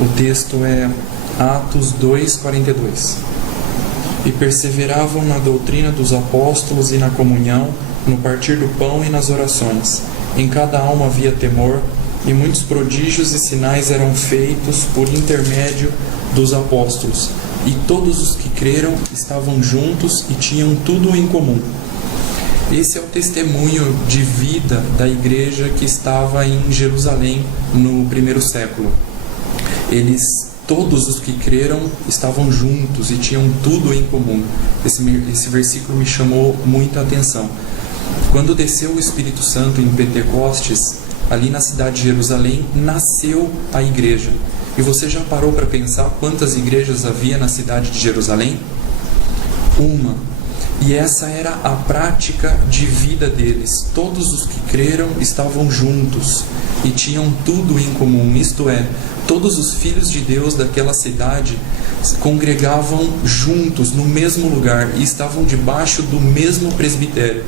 O texto é Atos 2:42. E perseveravam na doutrina dos apóstolos e na comunhão, no partir do pão e nas orações. Em cada alma havia temor, e muitos prodígios e sinais eram feitos por intermédio dos apóstolos. E todos os que creram estavam juntos e tinham tudo em comum. Esse é o testemunho de vida da igreja que estava em Jerusalém no primeiro século. Todos os que creram estavam juntos e tinham tudo em comum. Esse versículo me chamou muita atenção. Quando desceu o Espírito Santo em Pentecostes, ali na cidade de Jerusalém, nasceu a igreja. E você já parou para pensar quantas igrejas havia na cidade de Jerusalém? Uma. E essa era a prática de vida deles. Todos os que creram estavam juntos e tinham tudo em comum. Isto é, todos os filhos de Deus daquela cidade se congregavam juntos no mesmo lugar e estavam debaixo do mesmo presbitério.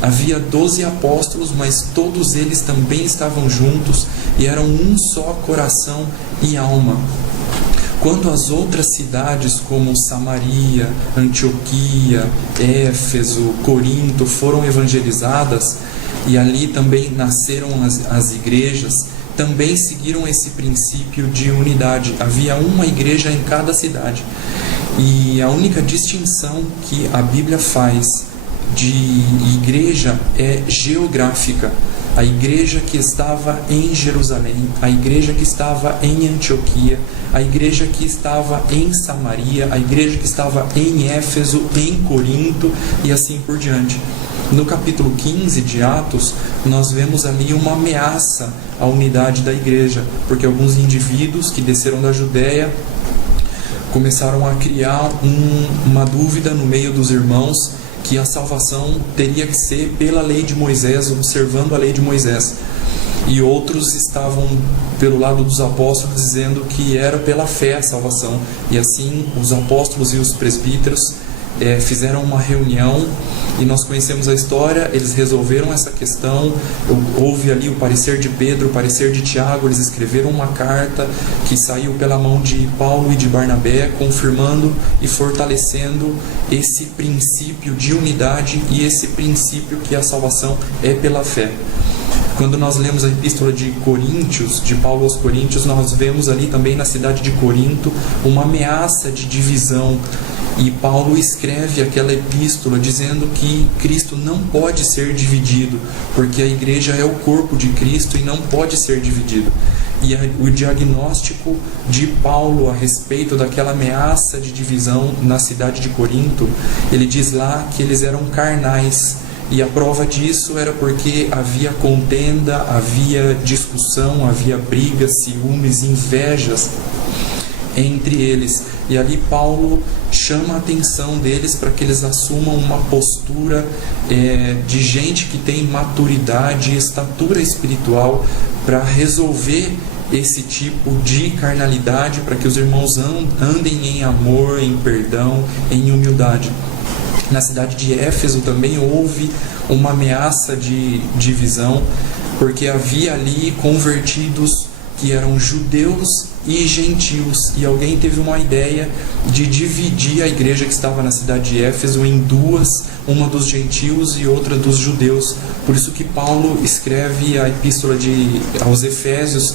Havia 12 apóstolos, mas todos eles também estavam juntos e eram um só coração e alma. Quando as outras cidades como Samaria, Antioquia, Éfeso, Corinto foram evangelizadas, e ali também nasceram as igrejas, também seguiram esse princípio de unidade. Havia uma igreja em cada cidade. E a única distinção que a Bíblia faz de igreja é geográfica. A igreja que estava em Jerusalém, a igreja que estava em Antioquia, a igreja que estava em Samaria, a igreja que estava em Éfeso, em Corinto e assim por diante. No capítulo 15 de Atos, nós vemos ali uma ameaça à unidade da igreja, porque alguns indivíduos que desceram da Judéia começaram a criar uma dúvida no meio dos irmãos, que a salvação teria que ser pela lei de Moisés, observando a lei de Moisés. E outros estavam pelo lado dos apóstolos dizendo que era pela fé a salvação. E assim os apóstolos e os presbíteros fizeram uma reunião, e nós conhecemos a história. Eles resolveram essa questão. Houve ali o parecer de Pedro, o parecer de Tiago. Eles escreveram uma carta que saiu pela mão de Paulo e de Barnabé, confirmando e fortalecendo esse princípio de unidade e esse princípio que a salvação é pela fé. Quando nós lemos a epístola de Coríntios, de Paulo aos Coríntios, nós vemos ali também na cidade de Corinto uma ameaça de divisão. E Paulo escreve aquela epístola dizendo que Cristo não pode ser dividido, porque a igreja é o corpo de Cristo e não pode ser dividido. E o diagnóstico de Paulo a respeito daquela ameaça de divisão na cidade de Corinto, ele diz lá que eles eram carnais. E a prova disso era porque havia contenda, havia discussão, havia brigas, ciúmes, invejas entre eles. E ali Paulo chama a atenção deles para que eles assumam uma postura de gente que tem maturidade e estatura espiritual para resolver esse tipo de carnalidade, para que os irmãos andem em amor, em perdão, em humildade. Na cidade de Éfeso também houve uma ameaça de divisão, porque havia ali convertidos que eram judeus e gentios, e alguém teve uma ideia de dividir a igreja que estava na cidade de Éfeso em duas, uma dos gentios e outra dos judeus. Por isso que Paulo escreve a epístola aos Efésios,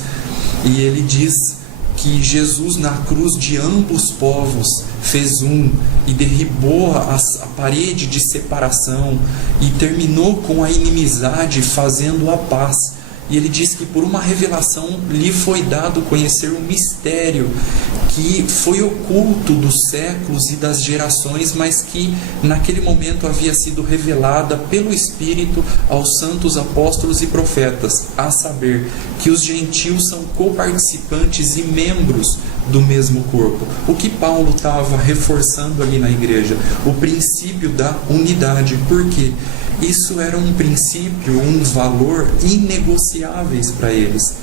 e ele diz que Jesus na cruz de ambos povos fez um e derribou a parede de separação e terminou com a inimizade, fazendo a paz. E ele diz que por uma revelação lhe foi dado conhecer o mistério que foi oculto dos séculos e das gerações, mas que naquele momento havia sido revelada pelo Espírito aos santos apóstolos e profetas, a saber, que os gentios são coparticipantes e membros do mesmo corpo. O que Paulo estava reforçando ali na igreja? O princípio da unidade. Por quê? Isso era um princípio, um valor inegociáveis para eles,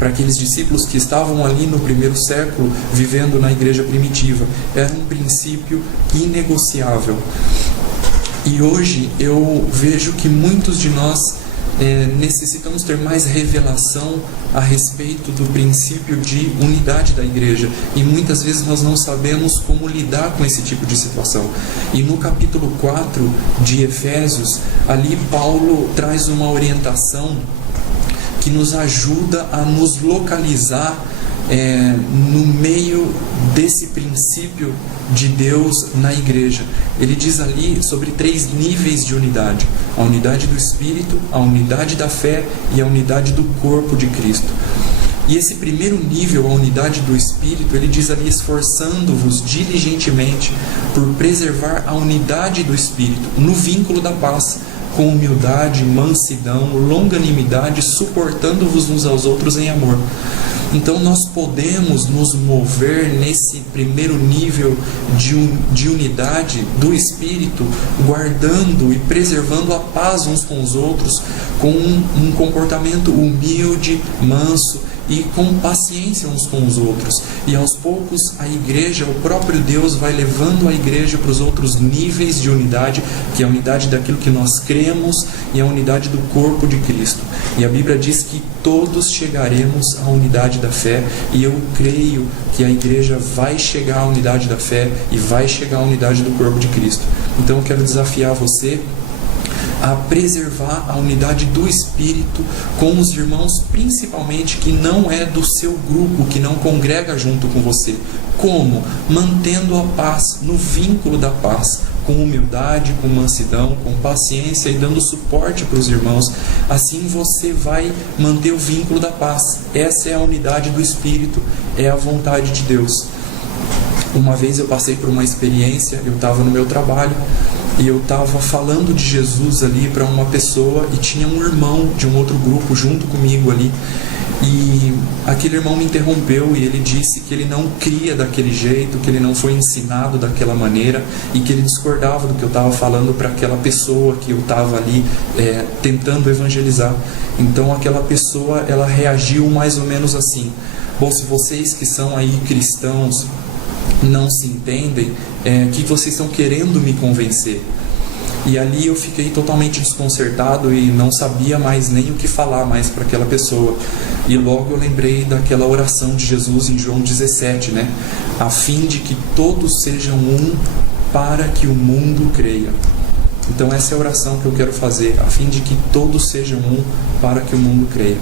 para aqueles discípulos que estavam ali no primeiro século, vivendo na igreja primitiva. Era um princípio inegociável. E hoje eu vejo que muitos de nós necessitamos ter mais revelação a respeito do princípio de unidade da igreja, e muitas vezes nós não sabemos como lidar com esse tipo de situação. E no capítulo 4 de Efésios, ali Paulo traz uma orientação que nos ajuda a nos localizar no meio desse princípio de Deus na igreja. Ele diz ali sobre 3 níveis de unidade: a unidade do Espírito, a unidade da fé e a unidade do corpo de Cristo. E esse primeiro nível, a unidade do Espírito, ele diz ali: esforçando-vos diligentemente por preservar a unidade do Espírito no vínculo da paz, com humildade, mansidão, longanimidade, suportando-vos uns aos outros em amor. Então nós podemos nos mover nesse primeiro nível de unidade do Espírito, guardando e preservando a paz uns com os outros, com um comportamento humilde, manso e com paciência uns com os outros. E aos poucos a igreja, o próprio Deus vai levando a igreja para os outros níveis de unidade, que é a unidade daquilo que nós cremos e a unidade do corpo de Cristo. E a Bíblia diz que todos chegaremos à unidade da fé, e eu creio que a igreja vai chegar à unidade da fé e vai chegar à unidade do corpo de Cristo. Então eu quero desafiar você a preservar a unidade do Espírito com os irmãos, principalmente que não é do seu grupo, que não congrega junto com você. Como? Mantendo a paz, no vínculo da paz, com humildade, com mansidão, com paciência e dando suporte para os irmãos. Assim você vai manter o vínculo da paz. Essa é a unidade do Espírito, é a vontade de Deus. Uma vez eu passei por uma experiência, eu estava no meu trabalho e eu estava falando de Jesus ali para uma pessoa, e tinha um irmão de um outro grupo junto comigo ali, e aquele irmão me interrompeu e ele disse que ele não cria daquele jeito, que ele não foi ensinado daquela maneira, e que ele discordava do que eu estava falando para aquela pessoa que eu estava ali tentando evangelizar. Então aquela pessoa, ela reagiu mais ou menos assim: bom, se vocês que são aí cristãos não se entendem, que vocês estão querendo me convencer? E ali eu fiquei totalmente desconcertado e não sabia mais nem o que falar mais para aquela pessoa. E logo eu lembrei daquela oração de Jesus em João 17, né? A fim de que todos sejam um, para que o mundo creia. Então essa é a oração que eu quero fazer, a fim de que todos sejam um, para que o mundo creia.